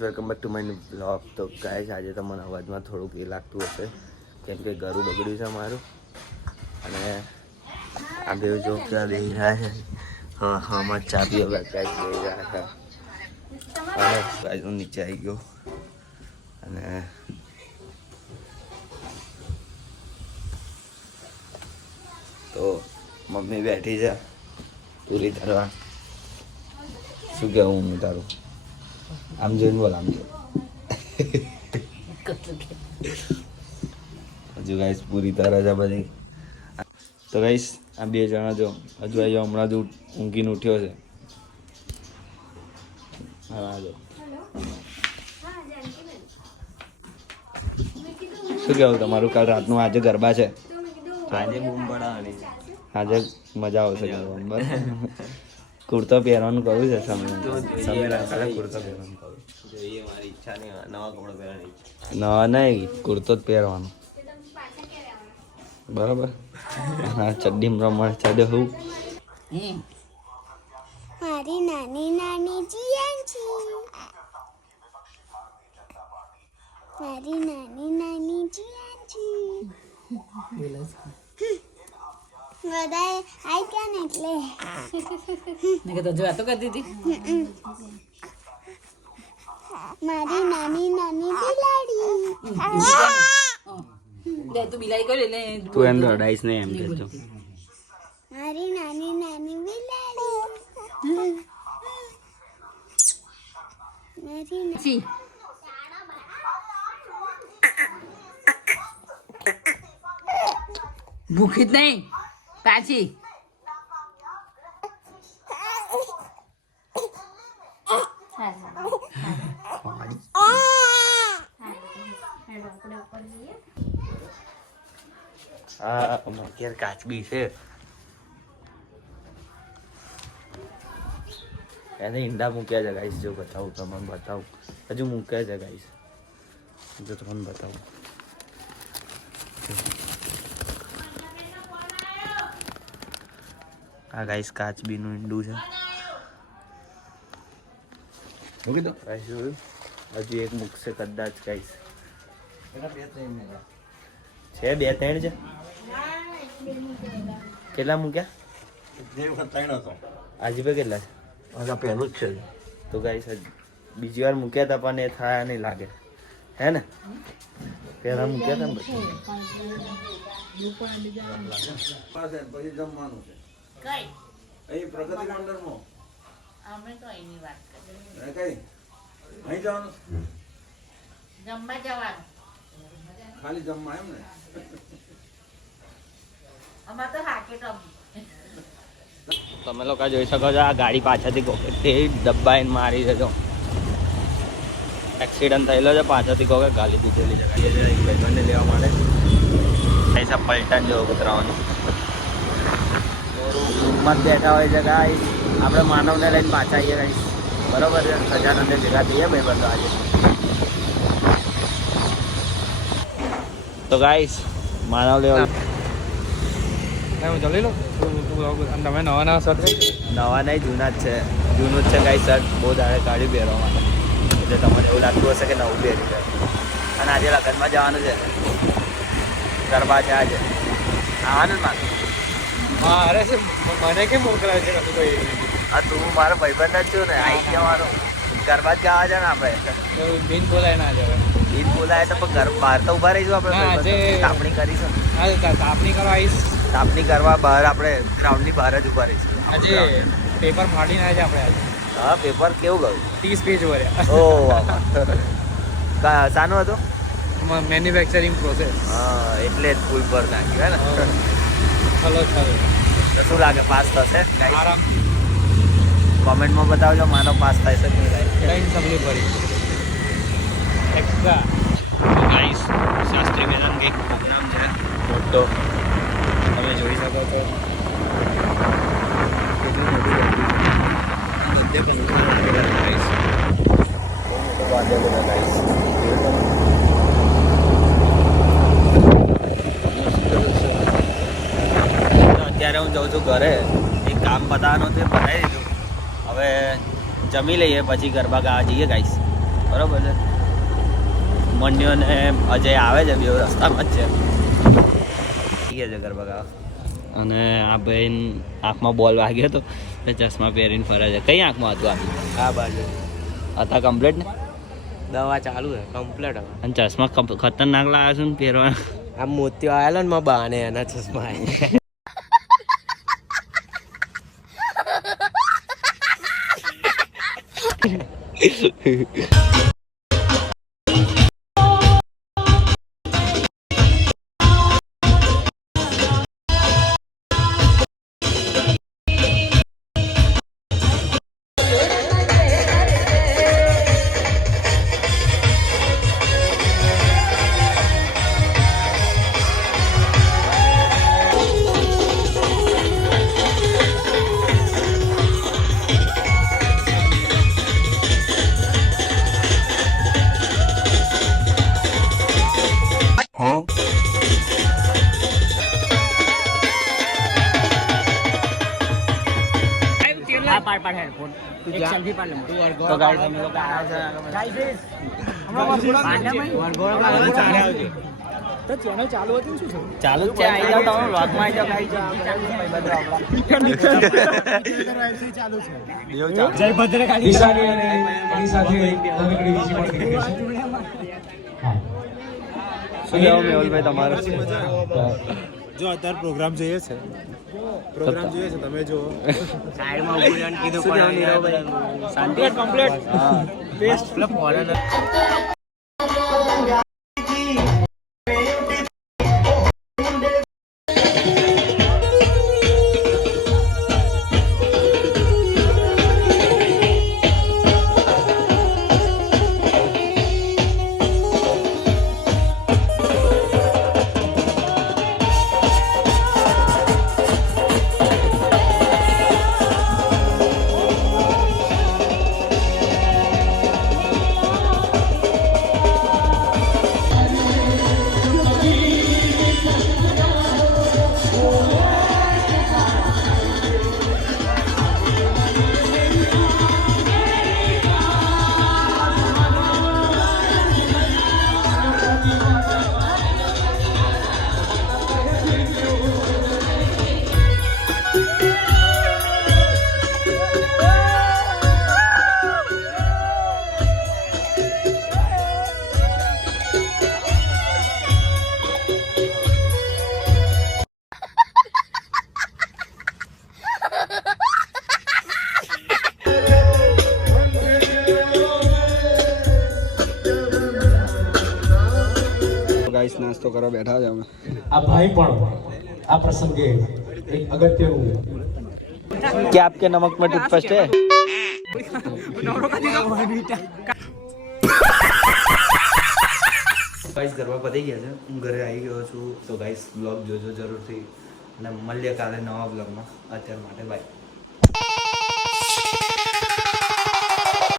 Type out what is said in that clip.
Welcome back to my blog. તો guys આજે તમને અવાજમાં થોડુંક એ લાગતું હશે કેમ કે ઘરું બગડ્યું છે મારું. અને આ બે જો ક્યાં બેસી રહ્યા છે. હા હા ચા પીવા ગાઈસ બેસી રહ્યા છે. અને ગાઈસ હું નીચે આવી ગયો અને તો મમ્મી બેઠી છે પૂરી ધરવા. શું કહેવું હું તારું? આમ જોઈને બોલ, આમ જો. હજુ ગાઈસ પૂરી તારા છે બધી. તો ગાઈસ આ બે જણા જો હજુ આવી હમણાં જ ઊંઘીને ઉઠ્યો છે. હા જો શું કહેવું તમારું? કાલ રાતનું આજે ગરબા છે. આજે બૂમ પડાવવાની. આજે મજા આવશે ગરબામાં. બરાબર. કુર્તો પહેરવાનું કહ્યું છે સમય કાલે કુર્તો પહેરવાનું કહ્યું. જોઈએ મારી ઈચ્છા નહીં, નવા કપડાં પહેરવાની. નવા નહીં, કુર્તો જ પહેરવાનો. બરાબર. હા ચડ્ડી પ્રમાણે ચડે હું. મારી નાની નાની જીયાન છે. મારી નાની નાની જીયાન છે. બધા આઈ ગયા ને એટલે મેં તો જો તો કરતી હતી. મારી નાની નાની બિલાડી. લે તું બિલાઈ કરી લે. તું એમ રડાઈશ નહીં એમ કહેજો. મારી નાની નાની બિલાડી. મારી છી ભૂખી જ નહીં પાછી. હા અત્યારે કાચબી છે એને ઈંડા મૂક્યા છે ગાઈસ. જો બતાવું તમને, બતાવું હજુ મૂક્યા છે ગાઈસ. જો તમને બતાવું. આ ગાઈસ કાચબીનું ઈંડું છે. ગાઈસ હજુ એક મૂકશે કદાચ ગાઈસ. છે બે ત્રણ છે. કેટલા મૂક્યા? આજે ભાઈ કેટલા છે? પહેલું જ છે. તો ગાઈસ બીજી વાર મૂક્યા હતા પણ એ થયા નહીં લાગે. હે ને પહેલા મૂક્યા હતા ને પછી જમવાનું છે. અહીં પ્રગતિ મંડળમાં અમે તો એની વાત કરીએ. કઈ અહીં જવાનું? જમવા જવાનું. ખાલી જમવા એમ ને? અમારે તો હાકે ટમ. તમે લોકો જોઈ શકો છો આ ગાડી પાછળથી તે દબાઈને મારી દેજો. એક્સિડન્ટ થયેલો છે. પાછળથી કોકે ગાલી દીધેલી છે. ભાઈબંધને લેવા માટે પૈસા પલટન જેવો કૂતરાવાનું રૂમમાં જ બેઠા હોય છે ગાઈસ. આપણે માનવને લઈને પાછા આવીએ ગાઈસ. બરોબર છે. સજાનંદે ભેગા થઈએ ભાઈબંધો આજે. તો ગાઈસ માનવ લેવા ચાલી લો. તમે નવા નવા શર્ટ નવા નહીં જૂના જ છે. જૂનું જ છે ગાઈસ. શર્ટ બહુ દાડે કાઢ્યું પહેરવા માટે. એટલે તમને એવું લાગતું હશે કે નવું પહેર્યું છે. અને આજે લગ્નમાં જવાનું છે. ગરબા છે આજે. આવવાનું મારે. હા અરે મને કેમ મોકલાય છે? હા તું મારો ભાઈબંધ જ છું ને. આવી જવાનું. ગરબા જ ગાવા છે ને આપણે. બિન બોલાય ના જવાય. ઈદ બોલાય તો પણ બહાર તો ઉભા રહીશું આપણે. હા, આજે- તાપણી કરીશું. હા તાપણી કરવા આવીશ. તાપણી કરવા બહાર આપણે ગ્રાઉન્ડની બહાર જ ઉભા રહીશું. આજે પેપર ફાડીને આવે છે આપણે આજે. હા પેપર કેવું ગયું? 30 પેજ ભર્યા. ઓ શાનું હતું? Manufacturing process. હા એટલે જ ફૂલ પર નાખ્યું હે ને. ચલો ચલો તો શું લાગે પાસ થશે? આરામ કોમેન્ટમાં બતાવજો માનો પાસ થાય છે કે નહીં થાય. કઈ સબલી ભરી એક્સ્ટ્રા. ગાઈસ શાસ્ત્રી મેદાન એક પ્રોગ્રામ છે મોટો. તમે જોઈ શકો છો કેટલી મોટી બધે પંખા લાગેલા છે ગાઈસ. બહુ મોટો બાંધેલો છે ગાઈસ. અત્યારે હું જાઉં છું ઘરે. એક કામ પતાવવાનું તે પતાવી દીધું. હવે જમી લઈએ પછી ગરબા ગાવા જઈએ ગાઈસ. બરાબર છે. મંડ્યો ને અજય આવે છે, બે રસ્તામાં જ છે ગરબા ગાવા. અને આ ભાઈ આંખમાં બોલ વાગ્યો હતો, ચશ્મા પહેરીને ફરે છે. કઈ આંખમાં હતું આ? આ બાજુ હતા કમ્પ્લીટ ને? દવા ચાલુ છે કમ્પ્લીટ હવે. અને ચશ્મા ખતરનાક લાવ્યા છું ને પહેરવા. આ મોતિયો આવેલો ને મારા બાને એના ચશ્મા આવ્યા. તો ગાઈસ અમે લોકો આવ્યા છે. ચાલુ જ છે. આવી જાવ તમે વ્લોગમાં આવી જાવ. જય ભદ્રકાળી. ઈશાની અને એની સાથે નાનકડી વિસી પણ કરી છે. શું કહેવું મેહુલભાઈ તમારું? જો અત્યારે પ્રોગ્રામ જોઈએ છે, તમે જો સાઈડમાં ઊભું રહેવાનું કીધું પણ શાંતિ કમ્પ્લીટ. હા બેસ્ટ ફોરેનર. ગાઈસ નાસ્તો કરવા બેઠા છે અમે. આ ભાઈ પણ આ પ્રસંગે એક અગત્યનું क्या आपके नमक में टूथपेस्ट है? ગાઈસ ગરબા પતી ગયા છે, હું ઘરે આવી ગયો છું. તો ગાઈસ બ્લોગ જોજો જરૂરથી અને મળીએ કાલે નવા બ્લોગમાં. અત્યાર માટે બાય.